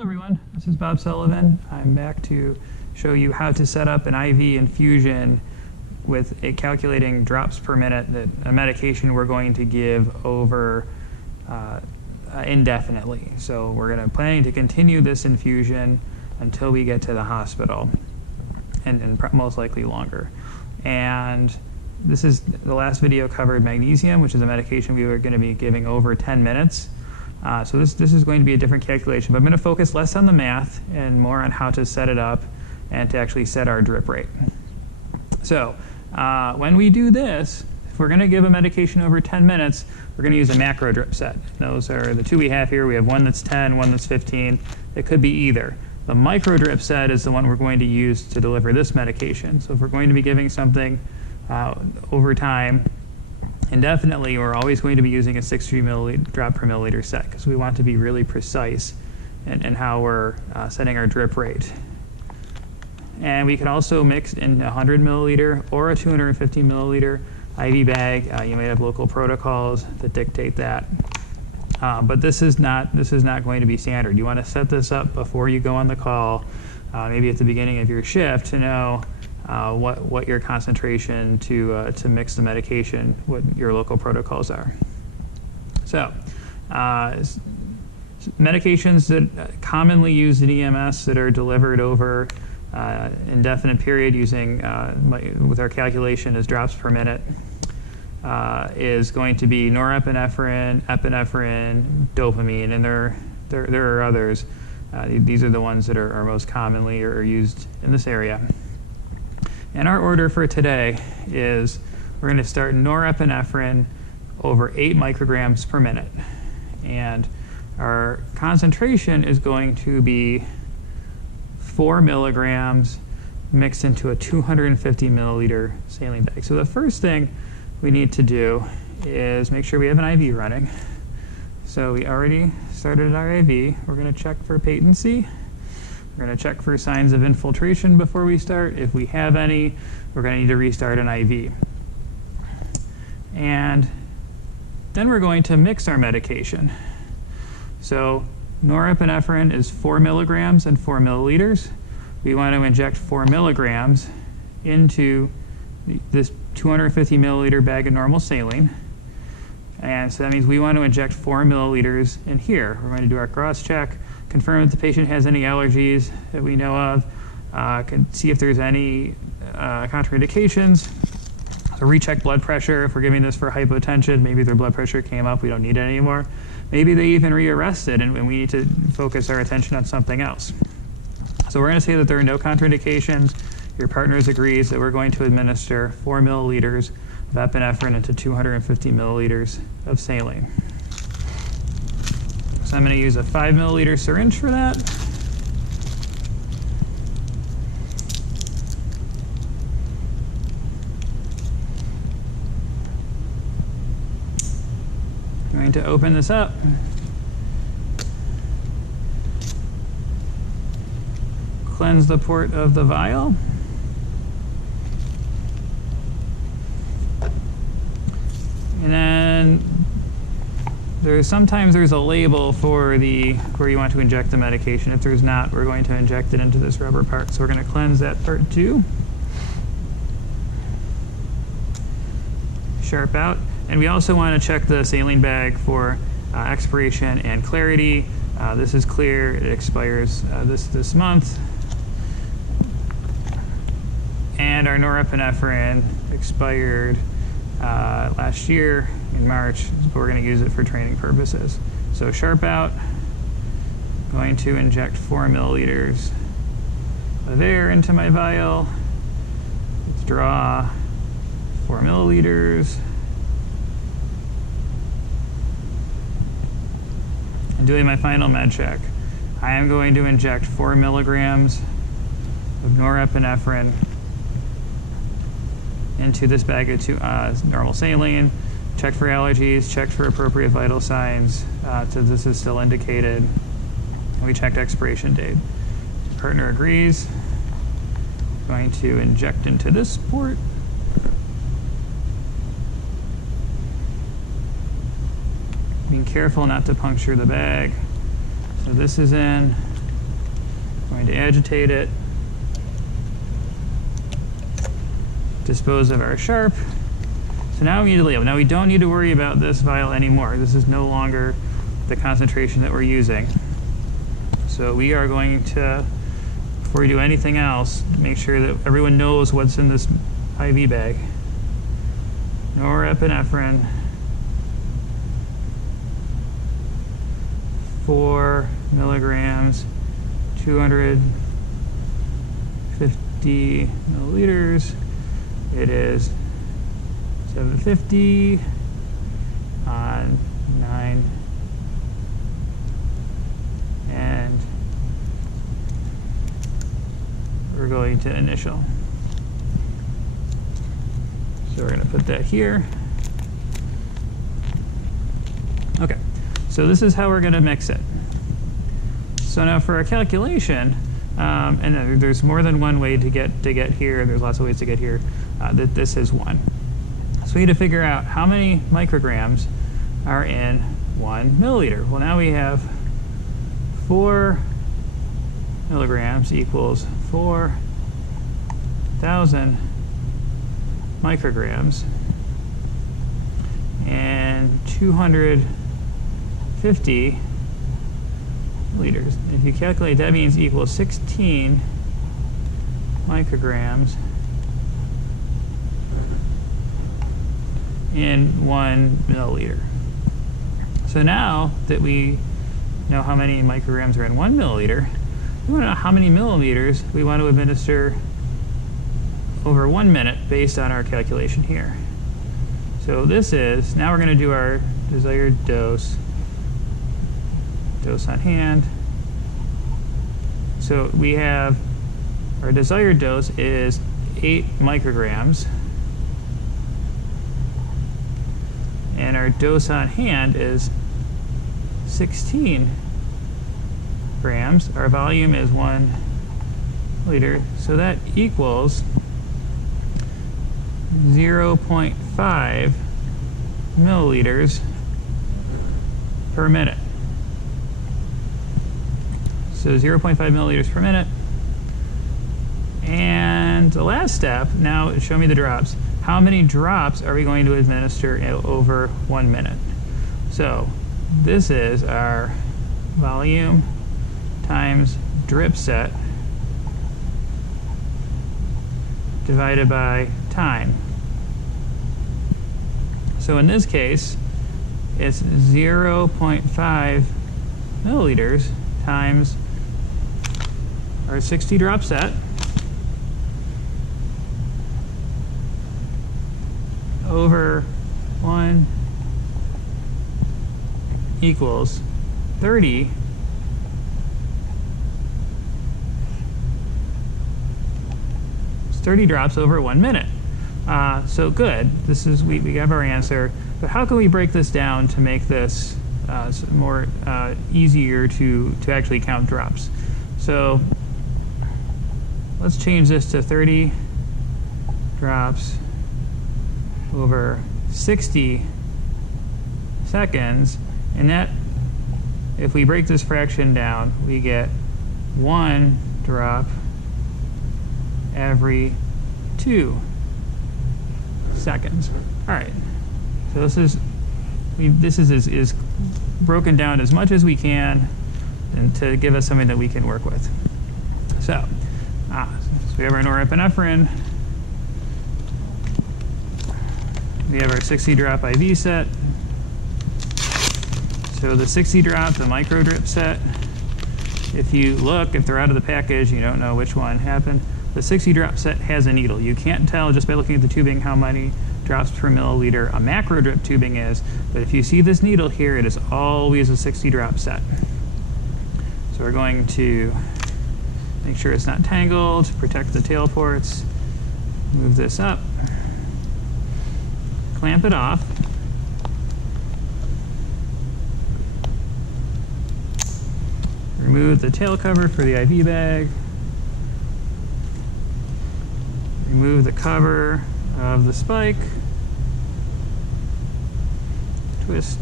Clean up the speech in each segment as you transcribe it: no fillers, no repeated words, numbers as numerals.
Hello everyone, this is Bob Sullivan. I'm back to show you how to set up an IV infusion with a calculating drops per minute, that a medication we're going to give over indefinitely. So we're planning to continue this infusion until we get to the hospital, and most likely longer. And this is the last video covered magnesium, which is a medication we were going to be giving over 10 minutes. So this is going to be a different calculation, but I'm going to focus less on the math and more on how to set it up and to actually set our drip rate. So when we do this, if we're going to give a medication over 10 minutes, we're going to use a macro drip set. Those are the two we have here. We have one that's 10, one that's 15. It could be either. The micro drip set is the one we're going to use to deliver this medication. So if we're going to be giving something over time, indefinitely, we're always going to be using a 60 milliliter drop per milliliter set, because we want to be really precise in how we're setting our drip rate. And we can also mix in a 100 milliliter or a 250 milliliter IV bag. You may have local protocols that dictate that. But this is not going to be standard. You want to set this up before you go on the call, maybe at the beginning of your shift, to know what your concentration to mix the medication, what your local protocols are. So medications that commonly used in EMS that are delivered over indefinite period using with our calculation as drops per minute is going to be norepinephrine, epinephrine, dopamine, and there are others. These are the ones that are most commonly or used in this area. And our order for today is we're going to start norepinephrine over 8 micrograms per minute. And our concentration is going to be 4 milligrams mixed into a 250 milliliter saline bag. So the first thing we need to do is make sure we have an IV running. So we already started our IV. We're going to check for patency. We're going to check for signs of infiltration before we start. If we have any, we're going to need to restart an IV. And then we're going to mix our medication. So norepinephrine is 4 milligrams and 4 milliliters. We want to inject 4 milligrams into this 250 milliliter bag of normal saline. And so that means we want to inject 4 milliliters in here. We're going to do our cross check, confirm if the patient has any allergies that we know of, can see if there's any contraindications. So recheck blood pressure. If we're giving this for hypotension, maybe their blood pressure came up, we don't need it anymore. Maybe they even rearrested and we need to focus our attention on something else. So we're going to say that there are no contraindications. Your partner agrees that we're going to administer 4 milliliters of epinephrine into 250 milliliters of saline. So I'm going to use a 5 milliliter syringe for that. I'm going to open this up. Cleanse the port of the vial. And then sometimes there's a label for where you want to inject the medication. If there's not, we're going to inject it into this rubber part. So we're going to cleanse that part too. Sharp out. And we also want to check the saline bag for expiration and clarity. This is clear. It expires this month. And our norepinephrine expired last year in March, but we're going to use it for training purposes. So sharp out, going to inject 4 milliliters of air into my vial. Let's draw 4 milliliters. And doing my final med check, I am going to inject 4 milligrams of norepinephrine into this bag of normal saline, check for allergies, check for appropriate vital signs, so this is still indicated. And we checked expiration date. Partner agrees. Going to inject into this port. Being careful not to puncture the bag. So this is in, Going to agitate it. Dispose of our sharp. So now we need to label. Now we don't need to worry about this vial anymore. This is no longer the concentration that we're using. So we are going to, before we do anything else, make sure that everyone knows what's in this IV bag. Norepinephrine, 4 milligrams, 250 milliliters. It is 750 on 9, and we're going to initial. So we're going to put that here. Okay, so this is how we're going to mix it. So now for our calculation, and there's more than one way to get here. There's lots of ways to get here. That this is one. So we need to figure out how many micrograms are in 1 milliliter. Well, now we have 4 milligrams equals 4,000 micrograms, and 250 liters. If you calculate, that means equals 16 micrograms in 1 milliliter. So now that we know how many micrograms are in 1 milliliter, we want to know how many milliliters we want to administer over 1 minute based on our calculation here. So this is, now we're going to do our desired dose on hand. So we have, our desired dose is 8 micrograms, and our dose on hand is 16 grams. Our volume is 1 liter, so that equals 0.5 milliliters per minute. So 0.5 milliliters per minute. And the last step, now show me the drops. How many drops are we going to administer over 1 minute? So this is our volume times drip set divided by time. So in this case, it's 0.5 milliliters times our 60 drop set over 1 equals 30 drops over 1 minute. So good. This is, we have our answer. But how can we break this down to make this more easier to actually count drops? So let's change this to 30 drops over 60 seconds, and that, if we break this fraction down, we get 1 drop every 2 seconds. All right, so this is broken down as much as we can, and to give us something that we can work with. So we have our norepinephrine. We have our 60 drop IV set. So the 60 drop, the micro drip set, if you look, if they're out of the package, you don't know which one happened. The 60 drop set has a needle. You can't tell just by looking at the tubing how many drops per milliliter a macro drip tubing is, but if you see this needle here, it is always a 60 drop set. So we're going to make sure it's not tangled, protect the tail ports, move this up, clamp it off, remove the tail cover for the IV bag, remove the cover of the spike, twist,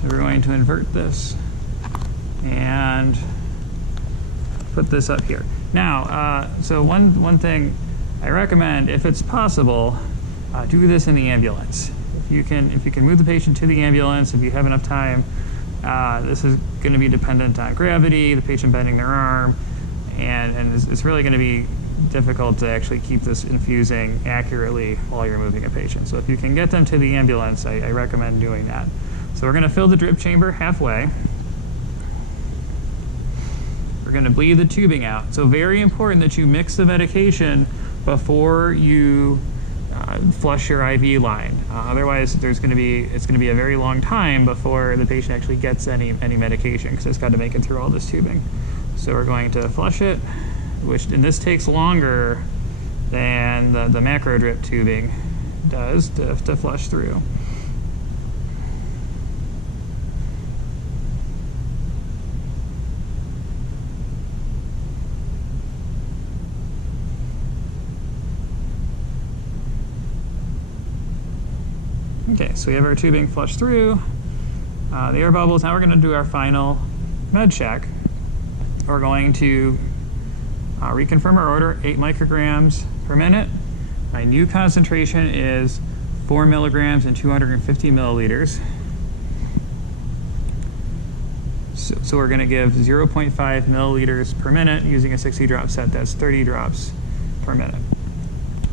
So we're going to invert this and put this up here. Now, so one thing I recommend, if it's possible, do this in the ambulance. If you can move the patient to the ambulance, if you have enough time, this is going to be dependent on gravity, the patient bending their arm, and it's really going to be difficult to actually keep this infusing accurately while you're moving a patient. So if you can get them to the ambulance, I recommend doing that. So we're going to fill the drip chamber halfway. We're going to bleed the tubing out. So very important that you mix the medication before you flush your IV line. Otherwise, it's going to be a very long time before the patient actually gets any medication, because it's got to make it through all this tubing. So we're going to flush it, and this takes longer than the macro drip tubing does to flush through. Okay, so we have our tubing flushed through, the air bubbles. Now we're going to do our final med check. We're going to reconfirm our order, 8 micrograms per minute. My new concentration is 4 milligrams and 250 milliliters. So we're going to give 0.5 milliliters per minute using a 60 drop set. That's 30 drops per minute.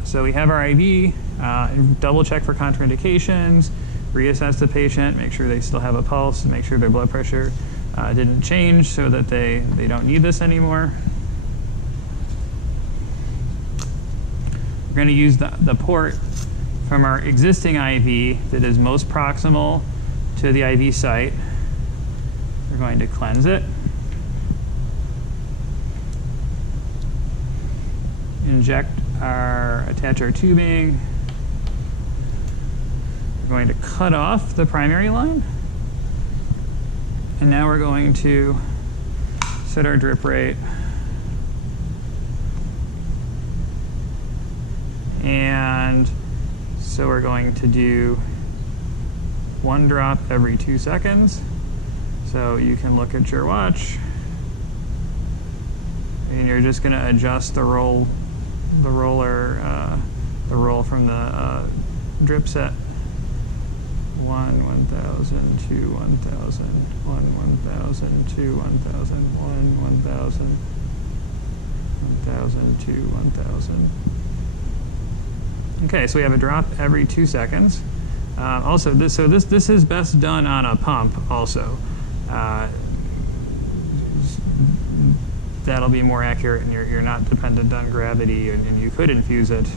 So we have our IV, double check for contraindications, reassess the patient, make sure they still have a pulse, and make sure their blood pressure didn't change so that they don't need this anymore. We're going to use the port from our existing IV that is most proximal to the IV site. We're going to cleanse it. Attach our tubing. We're going to cut off the primary line. And now we're going to set our drip rate. And so we're going to do 1 drop every 2 seconds. So you can look at your watch, and you're just going to adjust the roll from the drip set. 1, 1,000, 2, 1,000, 1, 1,000, 2, 1,000, 1, 1,000, 1,000, 2, 1,000. Okay, so we have a drop every 2 seconds. Also, this is best done on a pump. Also, that'll be more accurate, and you're not dependent on gravity, and you could infuse it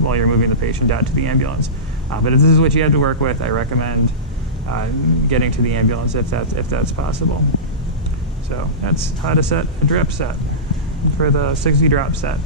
while you're moving the patient out to the ambulance. But if this is what you have to work with, I recommend getting to the ambulance if that's possible. So that's how to set a drip set for the 60 drop set.